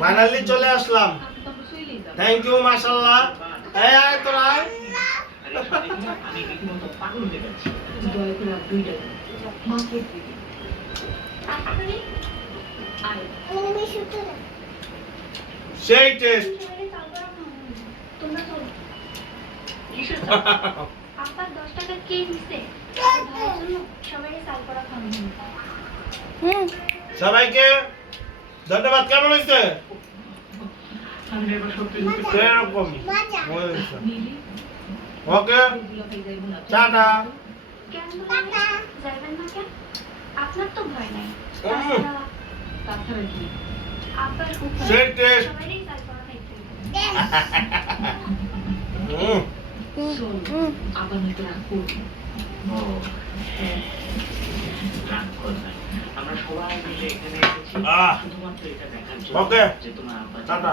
Finally চলে আসলাম। Thank you মাশাআল্লাহ। এই আয় তোরা আয়। আমি রীতিমতো পাগল হয়ে গেছি। দয়া করে আপনি মাকে দিন। আপনি আয় সেই টেস্ট। তোমরা তো কিসের আপা 10 টাকা কে দিছে? সবাই চাল করা খাওয়ানো। সবাইকে ধন্যবাদ। কেমন হয়েছে? আমি এবার সত্যি এরকম হয়েছে। মিলি ওকে ওগুলো খাই যাইব না। টাটা। কেন যাইবেন না কেন? আপনার তো ভয় নাই। তাছাড়া কি আব্বার সেই টেস্ট। সবাই চাল করা খাইতে। শোন আবার নয়তো রাগ করবি। রাগ করবে। আমরা সবাই মিলে এখানে এসেছি আহ। শুধুমাত্র এটা দেখার ওকে। জন্য যে তোমার আব্বা টাটা।